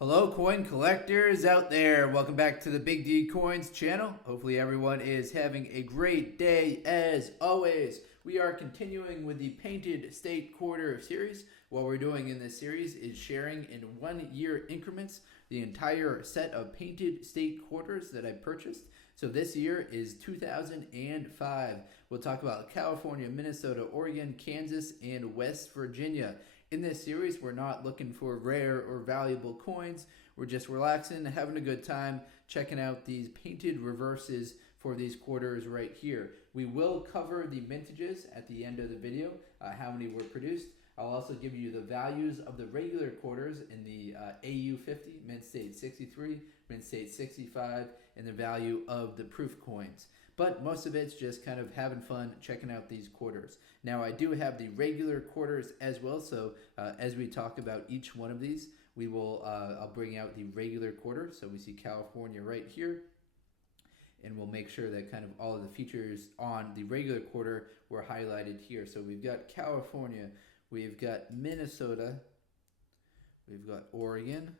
Hello, coin collectors out there. Welcome back to the Big D Coins channel. Hopefully, everyone is having a great day as always. We are continuing with the Painted State Quarter series. What we're doing in this series is sharing in 1 year increments the entire set of Painted State Quarters that I purchased. So this year is 2005. We'll talk about California, Minnesota, Oregon, Kansas, and West Virginia. In this series, we're not looking for rare or valuable coins. We're just relaxing, having a good time, checking out these painted reverses for these quarters right here. We will cover the mintages at the end of the video, how many were produced. I'll also give you the values of the regular quarters in the AU 50, Mint State 63, Mint State 65, and the value of the proof coins. But most of it's just kind of having fun, checking out these quarters. Now, I do have the regular quarters as well, so as we talk about each one of these, I'll bring out the regular quarter. So we see California right here, and we'll make sure that kind of all of the features on the regular quarter were highlighted here. So we've got California, we've got Minnesota, we've got Oregon,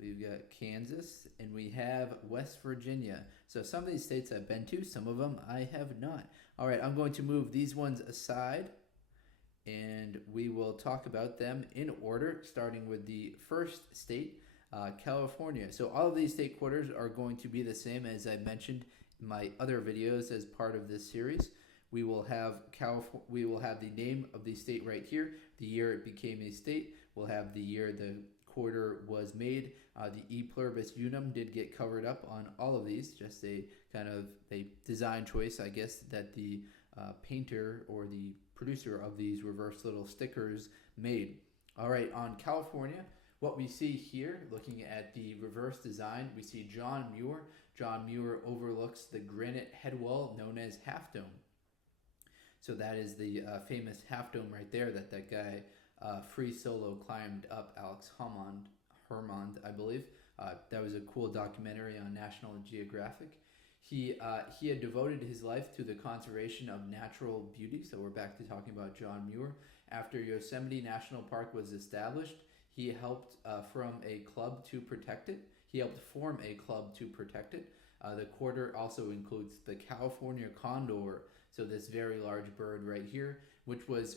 we've got Kansas, and we have West Virginia. So some of these states I've been to, some of them I have not. All right, I'm going to move these ones aside, and we will talk about them in order, starting with the first state, California. So all of these state quarters are going to be the same as I mentioned in my other videos as part of this series. We will have the name of the state right here, the year it became a state. We'll have the year the quarter was made. The E pluribus unum did get covered up on all of these, just a kind of a design choice, I guess, that the painter or the producer of these reverse little stickers made. All right, on California, what we see here, looking at the reverse design, we see John Muir. John Muir overlooks the granite head wall known as Half Dome. So that is the famous Half Dome right there that guy free solo climbed up, Alex Hermond, I believe. That was a cool documentary on National Geographic. He had devoted his life to the conservation of natural beauty. So we're back to talking about John Muir. After Yosemite National Park was established, he helped form a club to protect it. The quarter also includes the California condor, so this very large bird right here, which was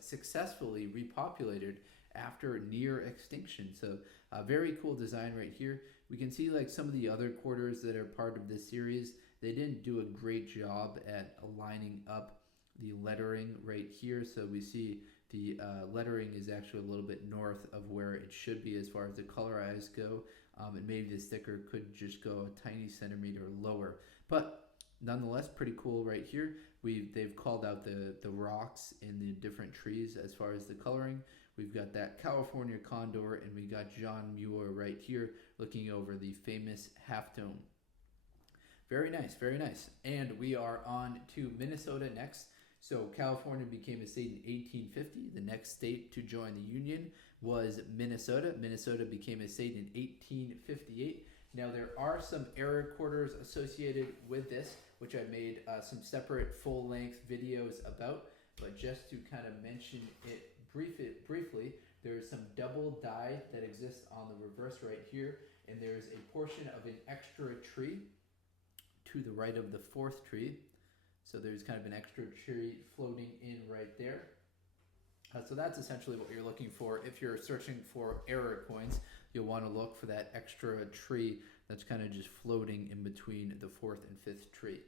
successfully repopulated after near extinction. So a very cool design right here. We can see like some of the other quarters that are part of this series, they didn't do a great job at aligning up the lettering right here. So we see the lettering is actually a little bit north of where it should be as far as the color eyes go. And maybe the sticker could just go a tiny centimeter lower. But nonetheless, pretty cool right here. They've called out the rocks in the different trees as far as the coloring. We've got that California condor, and we got John Muir right here looking over the famous Half Dome. Very nice, very nice. And we are on to Minnesota next. So California became a state in 1850. The next state to join the Union was Minnesota. Minnesota became a state in 1858. Now there are some Arid Quarters associated with this, which I made some separate full-length videos about. But just to kind of mention it briefly, there's some double die that exists on the reverse right here, and there's a portion of an extra tree to the right of the fourth tree. So there's kind of an extra tree floating in right there. So that's essentially what you're looking for. If you're searching for error coins, you'll want to look for that extra tree that's kind of just floating in between the fourth and fifth tree.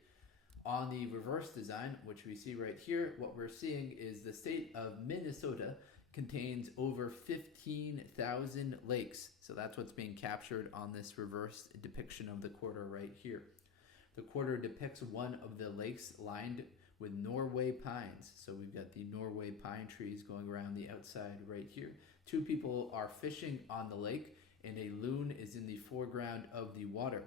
On the reverse design, which we see right here, what we're seeing is the state of Minnesota contains over 15,000 lakes. So that's what's being captured on this reverse depiction of the quarter right here. The quarter depicts one of the lakes lined with Norway pines. So we've got the Norway pine trees going around the outside right here. Two people are fishing on the lake, and a loon is in the foreground of the water.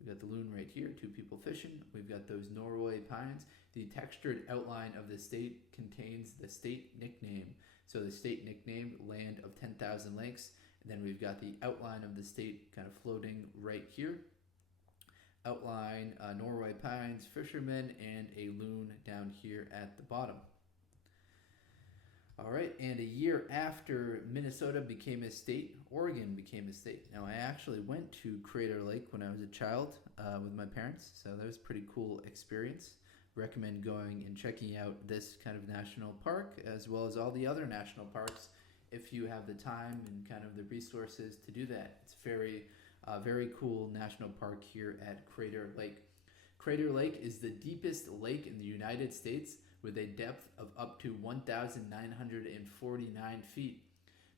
We've got the loon right here, two people fishing. We've got those Norway pines. The textured outline of the state contains the state nickname. So the state nickname, Land of 10,000 Lakes. And then we've got the outline of the state kind of floating right here. Outline, Norway pines, fishermen, and a loon down here at the bottom. All right, and a year after Minnesota became a state, Oregon became a state. Now, I actually went to Crater Lake when I was a child with my parents, so that was a pretty cool experience. Recommend going and checking out this kind of national park as well as all the other national parks if you have the time and kind of the resources to do that. It's very cool national park here at Crater Lake. Crater Lake is the deepest lake in the United States with a depth of up to 1,949 feet.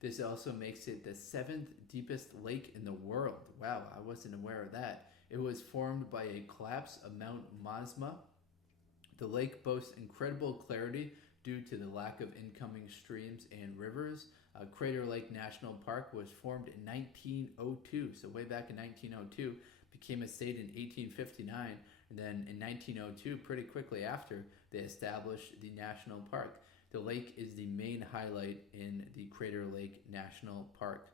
This also makes it the 7th deepest lake in the world. Wow, I wasn't aware of that. It was formed by a collapse of Mount Masma. The lake boasts incredible clarity due to the lack of incoming streams and rivers. Crater Lake National Park was formed in 1902, so way back in 1902, became a state in 1859, and then in 1902, pretty quickly after, they established the national park. The lake is the main highlight in the Crater Lake National Park.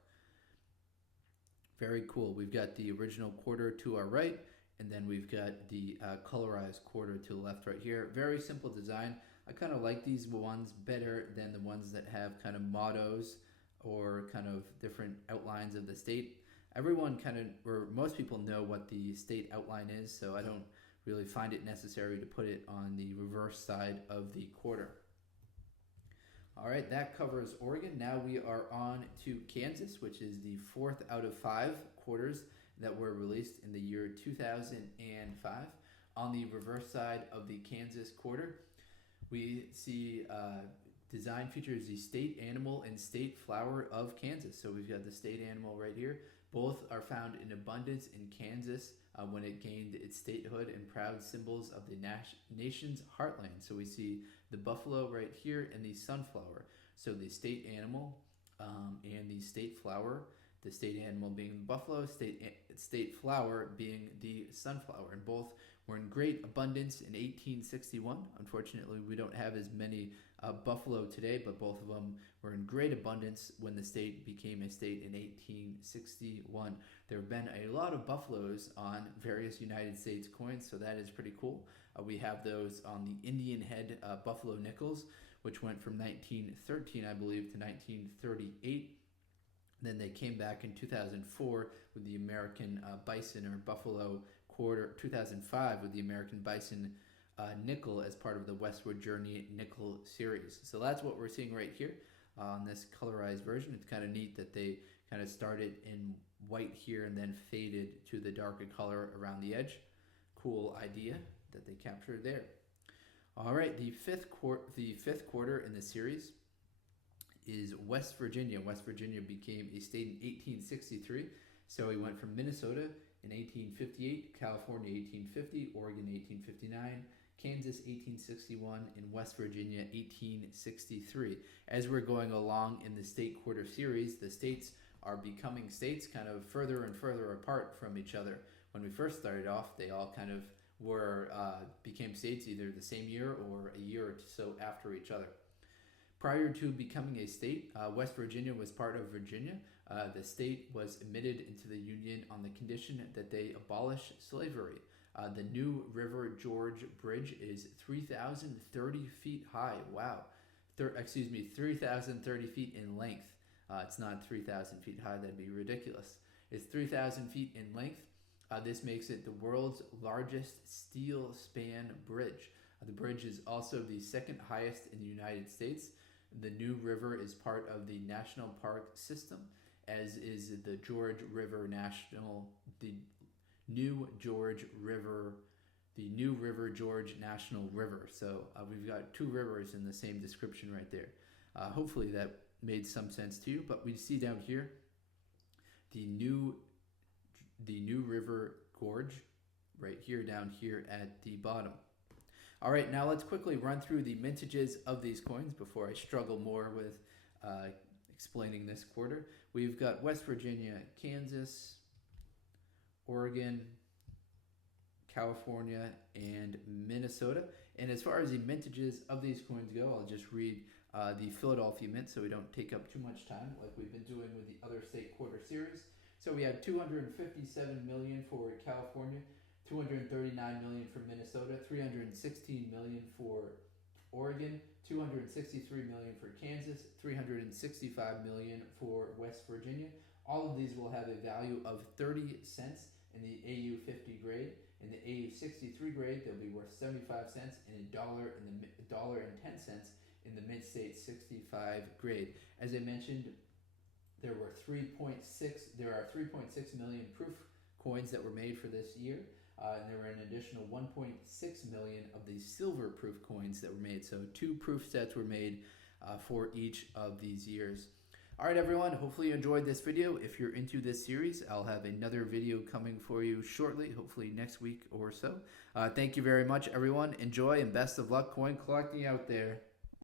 Very cool. We've got the original quarter to our right, and then we've got the colorized quarter to the left right here. Very simple design. I kind of like these ones better than the ones that have kind of mottos or kind of different outlines of the state. Everyone kind of, or most people know what the state outline is, so I don't really find it necessary to put it on the reverse side of the quarter. All right, that covers Oregon. Now we are on to Kansas, which is the 4th out of 5 quarters that were released in the year 2005. On the reverse side of the Kansas quarter, we see design features the state animal and state flower of Kansas. So we've got the state animal right here. Both are found in abundance in Kansas when it gained its statehood and proud symbols of the nation's heartland. So we see the buffalo right here and the sunflower. So the state animal and the state flower. The state animal being the buffalo, state flower being the sunflower, and both were in great abundance in 1861. Unfortunately, we don't have as many buffalo today, but both of them were in great abundance when the state became a state in 1861. There have been a lot of buffaloes on various United States coins, so that is pretty cool. We have those on the Indian head buffalo nickels, which went from 1913, I believe, to 1938. Then they came back in 2004 with the American bison or buffalo quarter, 2005 with the American bison nickel as part of the Westward Journey nickel series. So that's what we're seeing right here on this colorized version. It's kind of neat that they kind of started in white here and then faded to the darker color around the edge. Cool idea that they captured there. All right, the fifth quarter in the series is West Virginia. West Virginia became a state in 1863. So we went from Minnesota in 1858, California 1850, Oregon 1859, Kansas 1861, and West Virginia 1863. As we're going along in the state quarter series, the states are becoming states kind of further and further apart from each other. When we first started off, they all kind of became states either the same year or a year or so after each other. Prior to becoming a state, West Virginia was part of Virginia. The state was admitted into the Union on the condition that they abolish slavery. The New River Gorge Bridge is 3,030 feet high. Wow. 3,030 feet in length. It's not 3,000 feet high. That'd be ridiculous. It's 3,000 feet in length. This makes it the world's largest steel span bridge. The bridge is also the second highest in the United States. The New River is part of the National Park System, as is the New River Gorge National River. So we've got two rivers in the same description right there. Hopefully that made some sense to you. But we see down here the New River Gorge right here down here at the bottom. All right, now let's quickly run through the mintages of these coins before I struggle more with explaining this quarter. We've got West Virginia, Kansas, Oregon, California, and Minnesota. And as far as the mintages of these coins go, I'll just read the Philadelphia Mint so we don't take up too much time like we've been doing with the other state quarter series. So we have 257 million for California, 239 million for Minnesota, 316 million for Oregon, 263 million for Kansas, 365 million for West Virginia. All of these will have a value of 30 cents in the AU 50 grade. In the AU 63 grade, they'll be worth 75 cents and $1.10 in the Mid-State 65 grade. As I mentioned, there are 3.6 million proof coins that were made for this year. And there were an additional 1.6 million of these silver proof coins that were made. So 2 proof sets were made for each of these years. All right, everyone, hopefully you enjoyed this video. If you're into this series, I'll have another video coming for you shortly, hopefully next week or so. Thank you very much, everyone. Enjoy and best of luck coin collecting out there.